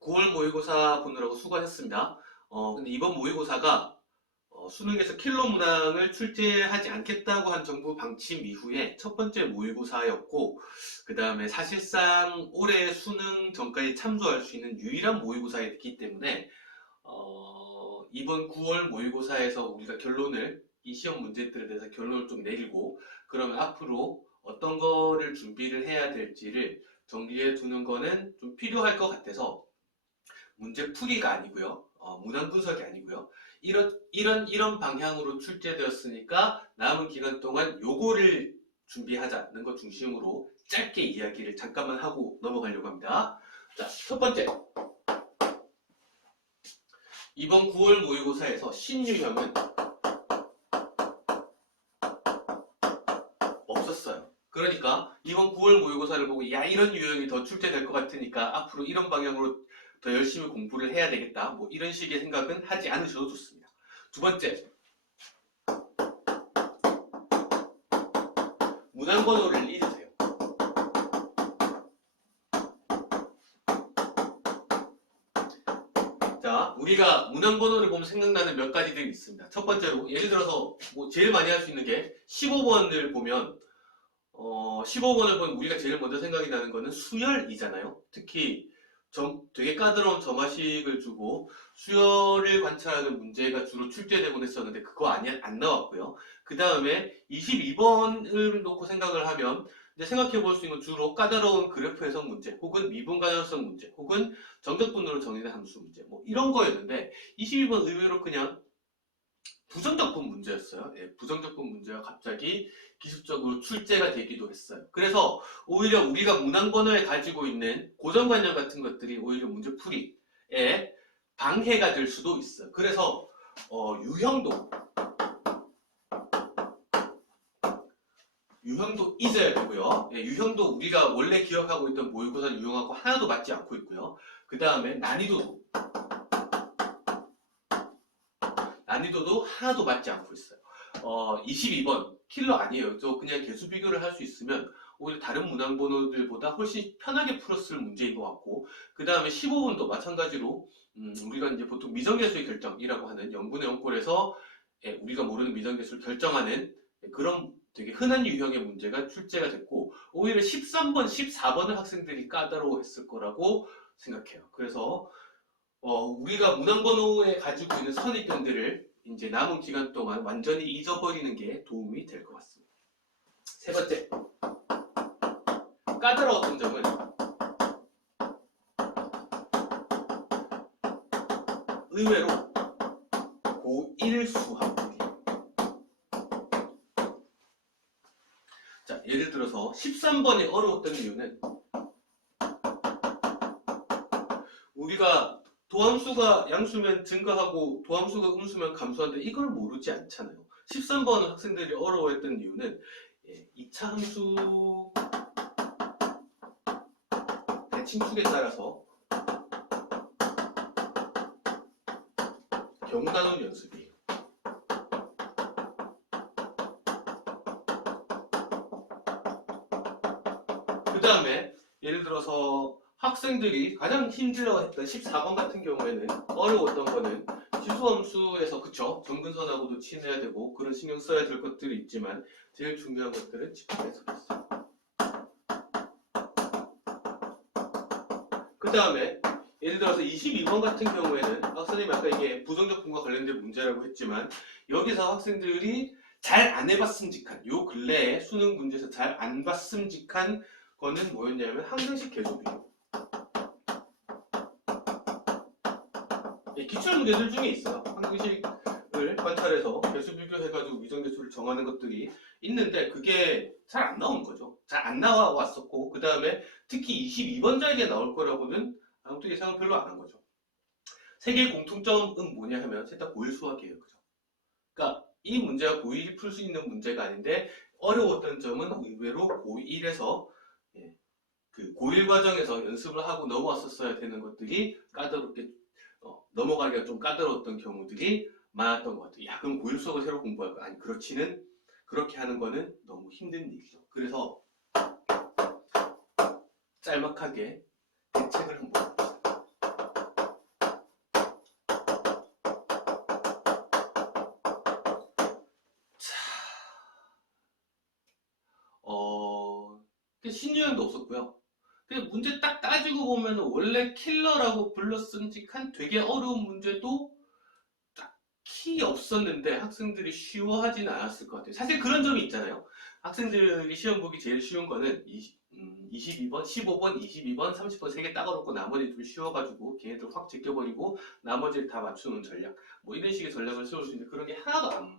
9월 모의고사 보느라고 수고하셨습니다. 근데 이번 모의고사가 수능에서 킬러 문항을 출제하지 않겠다고 한 정부 방침 이후에 첫 번째 모의고사였고, 그 다음에 사실상 올해 수능 전까지 참조할 수 있는 유일한 모의고사였기 때문에 이번 9월 모의고사에서 우리가 이 시험 문제들에 대해서 결론을 좀 내리고, 그러면 앞으로 어떤 거를 준비를 해야 될지를 정리해 두는 거는 좀 필요할 것 같아서 문제 풀이가 아니고요. 문항 분석이 아니고요. 이런 방향으로 출제되었으니까 남은 기간 동안 요거를 준비하자는 것 중심으로 짧게 이야기를 잠깐만 하고 넘어가려고 합니다. 자, 첫 번째. 이번 9월 모의고사에서 신유형은 없었어요. 그러니까 이번 9월 모의고사를 보고 야, 이런 유형이 더 출제될 것 같으니까 앞으로 이런 방향으로 더 열심히 공부를 해야 되겠다. 뭐 이런 식의 생각은 하지 않으셔도 좋습니다. 두 번째, 문항 번호를 읽으세요. 자, 우리가 문항 번호를 보면 생각나는 몇 가지들이 있습니다. 첫 번째로, 예를 들어서 뭐 제일 많이 할 수 있는 게 15번을 보면 15번을 보면 우리가 제일 먼저 생각이 나는 거는 수열이잖아요. 특히 되게 까다로운 점화식을 주고 수열을 관찰하는 문제가 주로 출제되곤 했었는데 그거 안 나왔고요. 그 다음에 22번을 놓고 생각을 하면 이제 생각해 볼 수 있는 건 주로 까다로운 그래프 해석 문제, 혹은 미분 가능성 문제, 혹은 정적분으로 정의된 함수 문제, 뭐 이런 거였는데 22번 의외로 그냥 부정적분 문제였어요. 예, 부정적분 문제가 갑자기 기술적으로 출제가 되기도 했어요. 그래서 오히려 우리가 문항 번호에 가지고 있는 고정관념 같은 것들이 오히려 문제 풀이에 방해가 될 수도 있어요. 그래서 유형도 잊어야 되고요. 예, 유형도 우리가 원래 기억하고 있던 모의고사 유형하고 하나도 맞지 않고 있고요. 그 다음에 난이도도 하나도 맞지 않고 있어요. 22번 킬러 아니에요. 저 그냥 개수 비교를 할 수 있으면 오히려 다른 문항 번호들보다 훨씬 편하게 풀었을 문제인 것 같고, 그 다음에 15번도 마찬가지로 우리가 이제 보통 미정계수의 결정이라고 하는 0분의 0꼴에서 우리가 모르는 미정계수를 결정하는 그런 되게 흔한 유형의 문제가 출제가 됐고, 오히려 13번, 14번을 학생들이 까다로워했을 거라고 생각해요. 그래서 우리가 문항번호에 가지고 있는 선입견들을 이제 남은 기간 동안 완전히 잊어버리는 게 도움이 될 것 같습니다. 세 번째, 까다로웠던 점은 의외로 고1 수학이에요. 자, 예를 들어서 13번이 어려웠던 이유는 우리가 도함수가 양수면 증가하고 도함수가 음수면 감소하는데 이걸 모르지 않잖아요. 13번 학생들이 어려워했던 이유는 2차 함수 대칭축에 따라서 경우 나누는 연습이에요. 그 다음에 예를 들어서 학생들이 가장 힘들어했던 14번 같은 경우에는 어려웠던 거는 지수함수에서 그쵸? 정근선하고도 친해야 되고 그런 신경 써야 될 것들이 있지만 제일 중요한 것들은 집합해석이었어요. 그 다음에 예를 들어서 22번 같은 경우에는 선생님이 아까 이게 부정적분과 관련된 문제라고 했지만 여기서 학생들이 잘 안 해봤음직한 요 근래에 수능 문제에서 잘 안 봤음직한 거는 뭐였냐면 항등식 계수비교. 기출 문제들 중에 있어요. 항등식을 관찰해서 계수 비교해가지고 미정계수를 정하는 것들이 있는데 그게 잘 안 나오는 거죠. 잘 안 나와왔었고 그 다음에 특히 22번짜리가 나올 거라고는 아무튼 예상은 별로 안 한 거죠. 세 개의 공통점은 뭐냐 하면 셋 다 고1 수학이에요. 그죠? 그러니까 이 문제가 고1이 풀 수 있는 문제가 아닌데 어려웠던 점은 의외로 고1에서 그 고1 과정에서 연습을 하고 넘어왔었어야 되는 것들이 까다롭게 넘어가기가 좀 까다로웠던 경우들이 많았던 것 같아요. 야, 그럼 고1 수학을 새로 공부할 거? 아니, 그렇게 하는 거는 너무 힘든 일이죠. 그래서 짤막하게 대책을 한번 봅시다. 신유형도 없었고요. 근데 문제 딱 따지고 보면 원래 킬러라고 불렀은직한 되게 어려운 문제도 딱히 없었는데 학생들이 쉬워하지는 않았을 것 같아요. 사실 그런 점이 있잖아요. 학생들이 시험 보기 제일 쉬운 거는 22번, 15번, 22번, 30번 3개 따가놓고 나머지 둘 쉬워가지고 걔네들 확 제껴버리고 나머지를 다 맞추는 전략, 뭐 이런 식의 전략을 세울 수 있는데 그런 게 하나도 안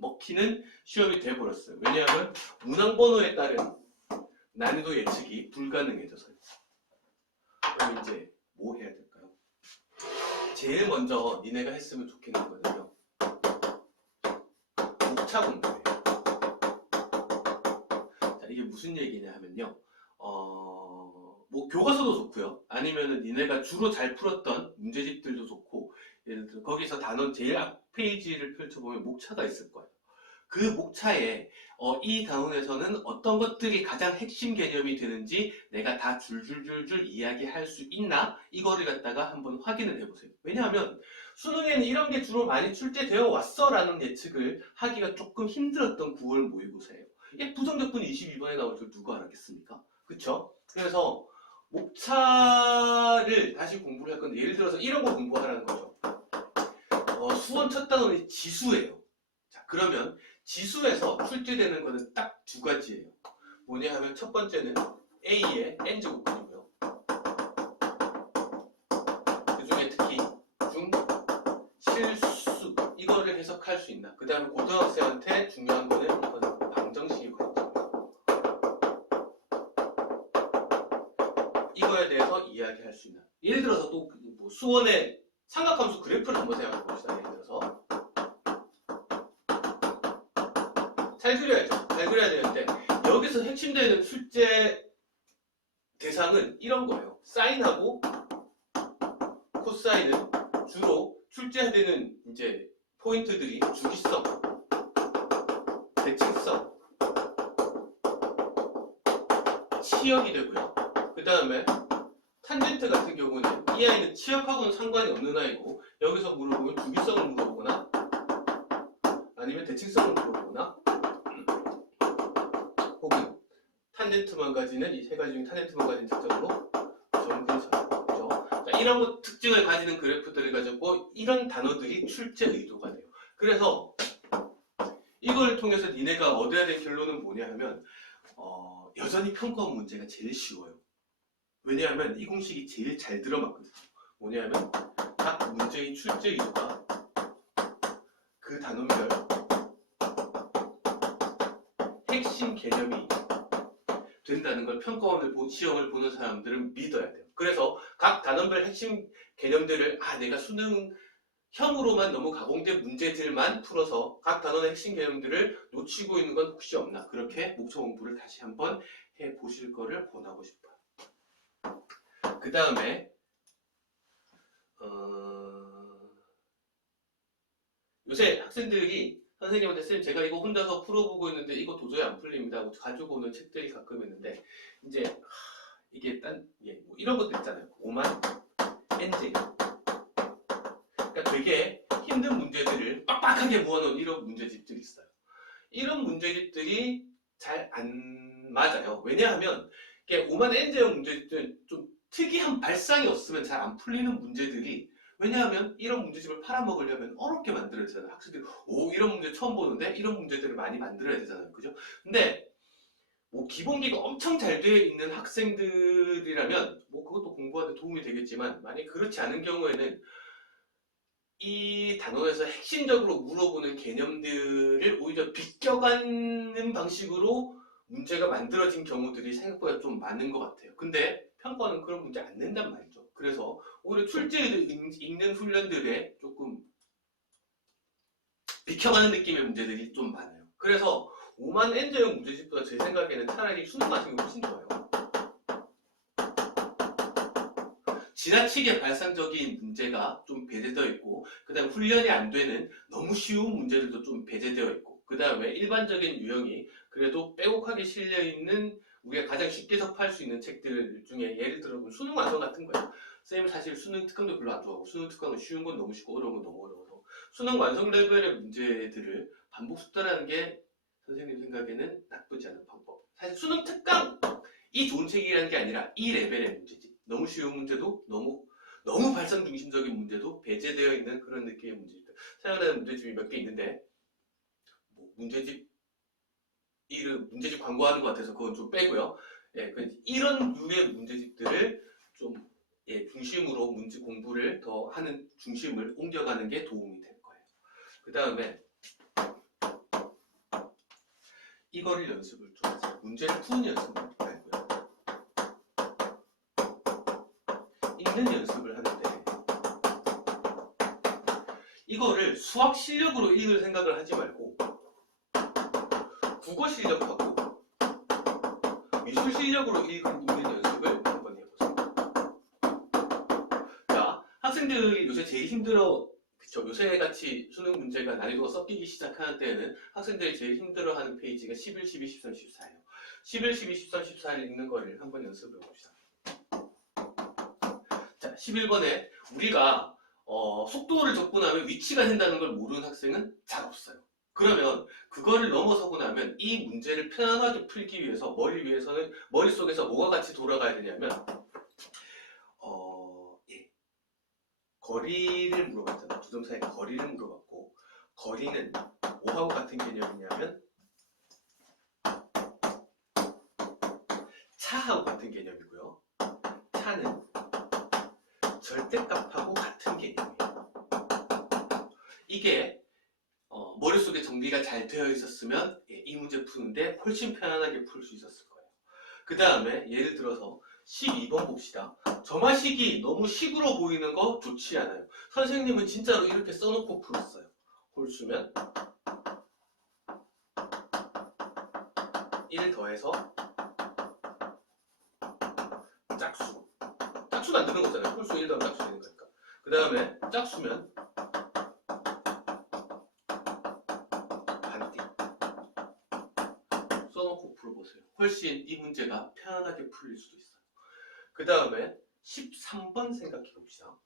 먹히는 시험이 돼버렸어요. 왜냐하면 문항번호에 따른 난이도 예측이 불가능해져서요. 그럼 이제 뭐 해야 될까요? 제일 먼저 니네가 했으면 좋겠는 거는요, 목차 공부예요. 자, 이게 무슨 얘기냐 하면요, 뭐 교과서도 좋고요, 아니면은 니네가 주로 잘 풀었던 문제집들도 좋고, 예를 들어 거기서 단원 제일 앞 페이지를 펼쳐보면 목차가 있을 거예요. 그 목차에 이 단원에서는 어떤 것들이 가장 핵심 개념이 되는지 내가 다 줄줄줄줄 이야기할 수 있나? 이거를 갖다가 한번 확인을 해보세요. 왜냐하면 수능에는 이런 게 주로 많이 출제되어 왔어 라는 예측을 하기가 조금 힘들었던 9월 모의고사예요. 이게 부정적분이 22번에 나올 줄 누가 알았겠습니까? 그쵸? 그래서 목차를 다시 공부를 할 건데, 예를 들어서 이런 거 공부하라는 거죠. 수원 첫 단원이 지수예요. 자, 그러면 지수에서 출제되는 거는 딱 두 가지예요. 뭐냐 하면 첫 번째는 A의 n제곱근이고요. 그 중에 특히 중, 실수 이거를 해석할 수 있나. 그 다음에 고등학생한테 중요한 거는 이거는 방정식이거든요. 이거에 대해서 이야기할 수 있나. 예를 들어서 또 뭐 수원의 삼각함수 그래프를 한번 생각해 봅시다. 예를 들어서 잘 그려야죠. 잘 그려야 되는데 여기서 핵심되는 출제 대상은 이런 거예요. 사인하고 코사인은 주로 출제되는 이제 포인트들이 주기성, 대칭성, 치역이 되고요. 그 다음에 탄젠트 같은 경우는 이 아이는 치역하고는 상관이 없는 아이고 여기서 물어보면 주기성을 물어보거나 아니면 대칭성을 물어보거나 혹은 탄젠트만 가지는 이 세 가지 중에 탄젠트만 가지는 특징으로 정근선이죠. 자, 이런 특징을 가지는 그래프들을 가지고 이런 단어들이 출제 의도가 돼요. 그래서 이걸 통해서 니네가 얻어야 될 결론은 뭐냐 하면 여전히 평가원 문제가 제일 쉬워요. 왜냐하면 이 공식이 제일 잘 들어맞거든요. 뭐냐면 각 문제의 출제 의도가 그 단원별 핵심 개념이 된다는 걸 평가원을 시험을 보는 사람들은 믿어야 돼요. 그래서 각 단원별 핵심 개념들을 내가 수능형으로만 너무 가공된 문제들만 풀어서 각 단원의 핵심 개념들을 놓치고 있는 건 혹시 없나, 그렇게 목차 공부를 다시 한번 해보실 거를 권하고 싶어요. 그 다음에 요새 학생들이 선생님한테 쌤 제가 이거 혼자서 풀어보고 있는데 이거 도저히 안 풀립니다 하고 가지고 오는 책들이 가끔 있는데, 이제 이게 뭐 이런 것도 있잖아요. 오만 NJ, 그러니까 되게 힘든 문제들을 빡빡하게 모아놓은 이런 문제집들이 있어요. 이런 문제집들이 잘 안 맞아요. 왜냐하면 오만 NJ형 문제집들은 좀 특이한 발상이 없으면 잘 안 풀리는 문제들이, 왜냐하면 이런 문제집을 팔아먹으려면 어렵게 만들어야 되잖아요. 학생들이 이런 문제 처음 보는데 이런 문제들을 많이 만들어야 되잖아요. 그죠? 근데 뭐 기본기가 엄청 잘 되어 있는 학생들이라면 뭐 그것도 공부하는데 도움이 되겠지만, 만약 그렇지 않은 경우에는 이 단원에서 핵심적으로 물어보는 개념들을 오히려 비껴가는 방식으로 문제가 만들어진 경우들이 생각보다 좀 많은 것 같아요. 근데 평가는 그런 문제 안 낸단 말이죠. 그래서 오히려 출제를 읽는 훈련들에 조금 비켜가는 느낌의 문제들이 좀 많아요. 그래서 오만 엔저형 문제집보다 제 생각에는 차라리 수능 같은 게 훨씬 좋아요. 지나치게 발상적인 문제가 좀 배제되어 있고, 그 다음에 훈련이 안 되는 너무 쉬운 문제들도 좀 배제되어 있고, 그 다음에 일반적인 유형이 그래도 빼곡하게 실려있는 우리가 가장 쉽게 접할 수 있는 책들 중에, 예를 들어 수능 완성 같은 거예요. 선생님 사실 수능 특강도 별로 안 좋아하고, 수능 특강은 쉬운 건 너무 쉽고 어려운 건 너무 어려워서 수능 완성 레벨의 문제들을 반복 숙달하는 게 선생님 생각에는 나쁘지 않은 방법. 사실 수능 특강 이 좋은 책이라는 게 아니라 이 레벨의 문제집. 너무 쉬운 문제도 너무 발상 중심적인 문제도 배제되어 있는 그런 느낌의 문제집. 생각나는 문제집이 몇 개 있는데 뭐 문제집 광고하는 것 같아서 그건 좀 빼고요. 예, 이런 류의 문제집들을 좀 중심으로 문제 공부를 더 하는 중심을 옮겨가는 게 도움이 될 거예요. 그 다음에 이거를 연습을 좀 하세요. 문제를 푸는 연습을 말고요. 읽는 연습을 하는데 이거를 수학 실력으로 읽을 생각을 하지 말고 국어 실력하고 미술 실력으로 읽는 연습을 한번 해보세요. 자, 학생들이 요새 제일 힘들어, 그쵸? 요새 같이 수능 문제가 난이도가 섞이기 시작하는 때에는 학생들이 제일 힘들어하는 페이지가 11, 12, 13, 14예요. 11, 12, 13, 14를 읽는 거를 한번 연습해 봅시다. 자, 11번에 우리가 속도를 접근하면 위치가 된다는 걸 모르는 학생은 잘 없어요. 그러면 그거를 넘어서고 나면 이 문제를 편안하게 풀기 위해서 머릿속에서 뭐가 같이 돌아가야 되냐면 거리를 물어봤잖아. 두 점 사이 거리를 물어봤고 거리는 뭐하고 같은 개념이냐면 차하고 같은 개념이고요. 차는 절대값하고 같은 개념이에요. 이게 머릿속에 정리가 잘 되어 있었으면 이 문제 푸는데 훨씬 편안하게 풀 수 있었을 거예요. 그 다음에 예를 들어서 12번 봅시다. 점화식이 너무 식으로 보이는 거 좋지 않아요. 선생님은 진짜로 이렇게 써놓고 풀었어요. 홀수면 1 더해서 짝수. 짝수는 안 되는 거잖아요. 홀수 1 더하면 짝수 되는 거니까. 그 다음에 짝수면 반띵. 써놓고 풀어보세요. 훨씬 이 문제가 편안하게 풀릴 수도 있어요. 그 다음에 13번 생각해 봅시다.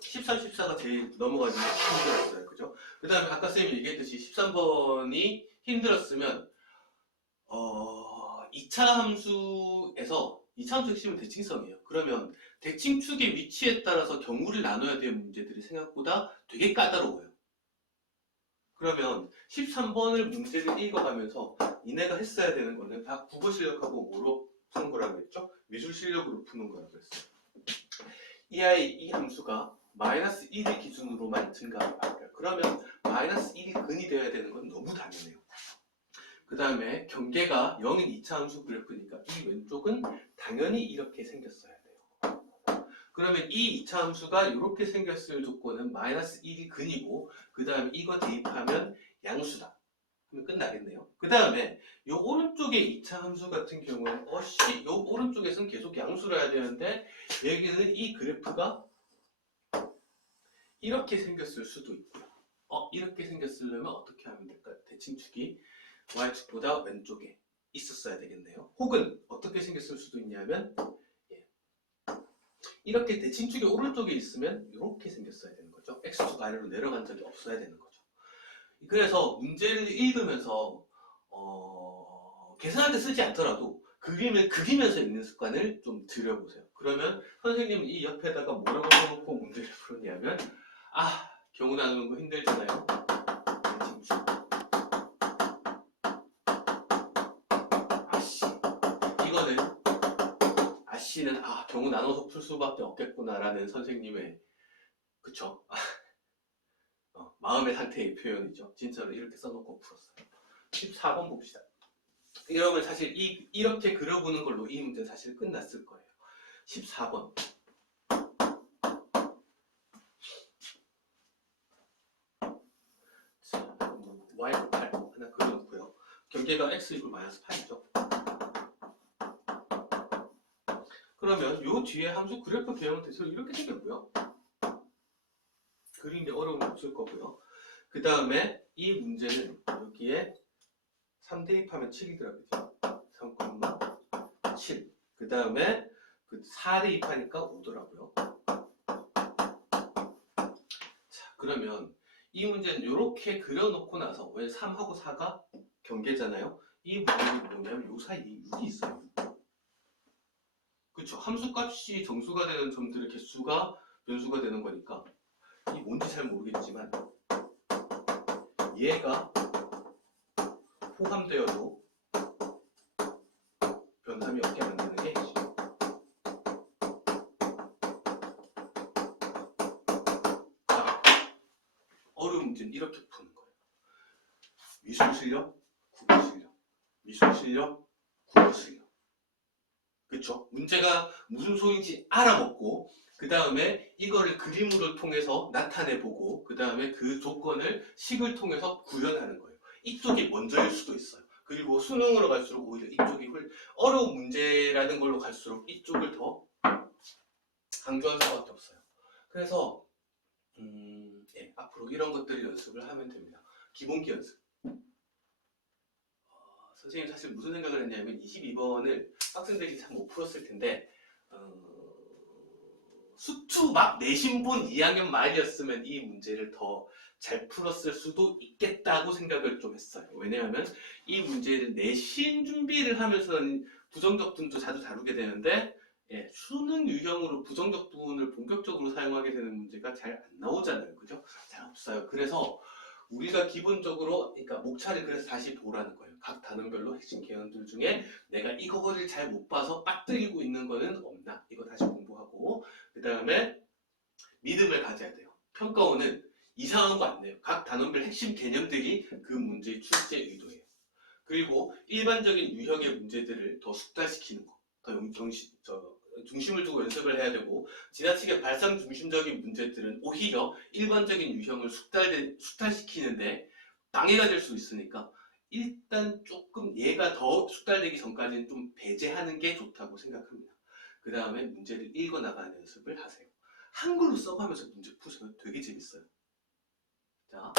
13, 14가 제일 넘어가기 힘들었어요. 그죠? 그 다음에 아까 쌤이 얘기했듯이 13번이 힘들었으면 2차 함수에서 2차 함수 핵심은 대칭성이에요. 그러면 대칭축의 위치에 따라서 경우를 나눠야 되는 문제들이 생각보다 되게 까다로워요. 그러면 13번을 문제를 읽어가면서 니네가 했어야 되는 거는 다 국어 실력하고 뭐로 푸는 거라고 했죠? 미술 실력으로 푸는 거라고 했어요. 이 함수가 마이너스 1의 기준으로만 증가합니다. 그러면 마이너스 1이 근이 되어야 되는 건 너무 당연해요. 그 다음에 경계가 0인 2차 함수 그래프니까 이 왼쪽은 당연히 이렇게 생겼어야 돼요. 그러면 이 2차 함수가 이렇게 생겼을 조건은 마이너스 1이 근이고 그 다음에 이거 대입하면 양수다. 그러면 끝나겠네요. 그 다음에 이 오른쪽의 2차 함수 같은 경우는 이 오른쪽에서는 계속 양수를 해야 되는데 여기는 이 그래프가 이렇게 생겼을 수도 있고요. 이렇게 생겼으려면 어떻게 하면 될까요? 대칭축이 y축보다 왼쪽에 있었어야 되겠네요. 혹은 어떻게 생겼을 수도 있냐면 이렇게 대칭축이 오른쪽에 있으면 이렇게 생겼어야 되는 거죠. x축 아래로 내려간 적이 없어야 되는 거죠. 그래서 문제를 읽으면서 계산할 때 쓰지 않더라도 그리면서 읽는 습관을 좀 들여보세요. 그러면 선생님은 이 옆에다가 뭐라고 써놓고 문제를 풀었냐면 경우 나누는 거 힘들잖아요. 대칭축. 이거는 아씨는 경우 나눠서 풀 수밖에 없겠구나라는 선생님의 그쵸? 마음의 상태의 표현이죠. 진짜로 이렇게 써놓고 풀었어요. 14번 봅시다. 이러면 사실 이렇게 그려보는 걸로 이 문제 사실 끝났을 거예요. 14번. 자, y 8 하나 그려놓고요. 경계가 x 이고 마이너스 8이죠. 그러면 요 뒤에 함수 그래프 개형은 대체로 이렇게 생겼고요. 그리는 게 어려움이 없을 거고요. 그 다음에 이 문제는 여기에 3 대입하면 7이더라고요. 3,7. 그 다음에 4 대입하니까 5더라고요. 자, 그러면 이 문제는 이렇게 그려놓고 나서 왜 3하고 4가 경계잖아요. 이 문제는 뭐냐면 요 사이에 6이 있어요. 그쵸? 함수값이 정수가 되는 점들의 개수가 변수가 되는 거니까 이 뭔지 잘 모르겠지만 얘가 포함되어도 변함이 없게 만드는 게 자, 어려운 문제는 이렇게 푸는 거예요. 미술 실력, 국어 실력, 미술 실력, 국어 실력. 그쵸? 문제가 무슨 소리인지 알아먹고 그 다음에 이거를 그림으로 통해서 나타내보고 그 다음에 그 조건을 식을 통해서 구현하는 거예요. 이쪽이 먼저일 수도 있어요. 그리고 수능으로 갈수록 오히려 이쪽이 어려운 문제라는 걸로 갈수록 이쪽을 더 강조할 수밖에 없어요. 그래서 예, 앞으로 이런 것들을 연습을 하면 됩니다. 기본기 연습. 선생님 사실 무슨 생각을 했냐면 22번을 학생들이 참 못 풀었을 텐데 수투 막 내신 본 2학년 말이었으면 이 문제를 더 잘 풀었을 수도 있겠다고 생각을 좀 했어요. 왜냐하면 이 문제를 내신 준비를 하면서는 부정적 분도 자주 다루게 되는데 예, 수능 유형으로 부정적 분을 본격적으로 사용하게 되는 문제가 잘 안 나오잖아요. 그죠? 잘 없어요. 그래서 우리가 기본적으로 그러니까 목차를 그래서 다시 보라는 거예요. 각 단원별로 핵심 개헌들 중에 내가 이거를 잘 못 봐서 빠뜨리고 있는 거는 없나 이거 다시 공부하고 그 다음에 믿음을 가져야 돼요. 평가원은 이상한 거 안 내요. 각 단원별 핵심 개념들이 그 문제의 출제 의도예요. 그리고 일반적인 유형의 문제들을 더 숙달시키는 거, 더 중심을 두고 연습을 해야 되고 지나치게 발상 중심적인 문제들은 오히려 일반적인 유형을 숙달시키는데 방해가 될 수 있으니까 일단 조금 얘가 더 숙달되기 전까지는 좀 배제하는 게 좋다고 생각합니다. 그 다음에 문제를 읽어 나가는 연습을 하세요. 한글로 써가면서 문제 푸세요. 되게 재밌어요. 자,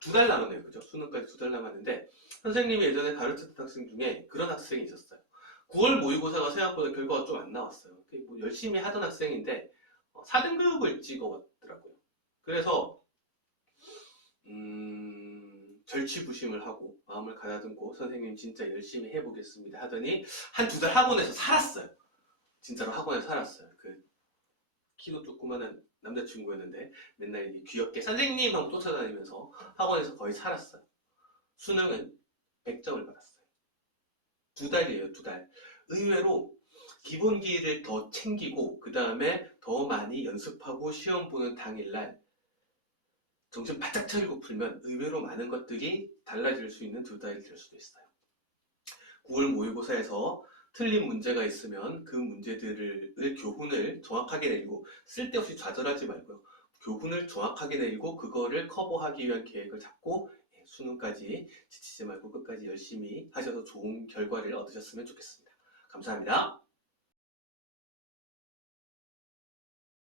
2달 남았네요. 그죠? 수능까지 2달 남았는데 선생님이 예전에 가르쳤던 학생 중에 그런 학생이 있었어요. 9월 모의고사가 생각보다 결과가 좀 안 나왔어요. 뭐 열심히 하던 학생인데 4등급을 찍어왔더라고요. 그래서 절치부심을 하고 마음을 가다듬고 선생님 진짜 열심히 해보겠습니다 하더니 한 2달 학원에서 살았어요. 진짜로 학원에서 살았어요. 키도 조그만한 남자친구였는데 맨날 귀엽게 선생님 하고 쫓아다니면서 학원에서 거의 살았어요. 수능은 100점을 받았어요. 2달이에요, 2달. 의외로 기본기를 더 챙기고 그 다음에 더 많이 연습하고 시험 보는 당일날 정신 바짝 차리고 풀면 의외로 많은 것들이 달라질 수 있는 2달이 될 수도 있어요. 9월 모의고사에서 틀린 문제가 있으면 그 문제들을 교훈을 정확하게 내리고 쓸데없이 좌절하지 말고요. 교훈을 정확하게 내리고 그거를 커버하기 위한 계획을 잡고 수능까지 지치지 말고 끝까지 열심히 하셔서 좋은 결과를 얻으셨으면 좋겠습니다. 감사합니다.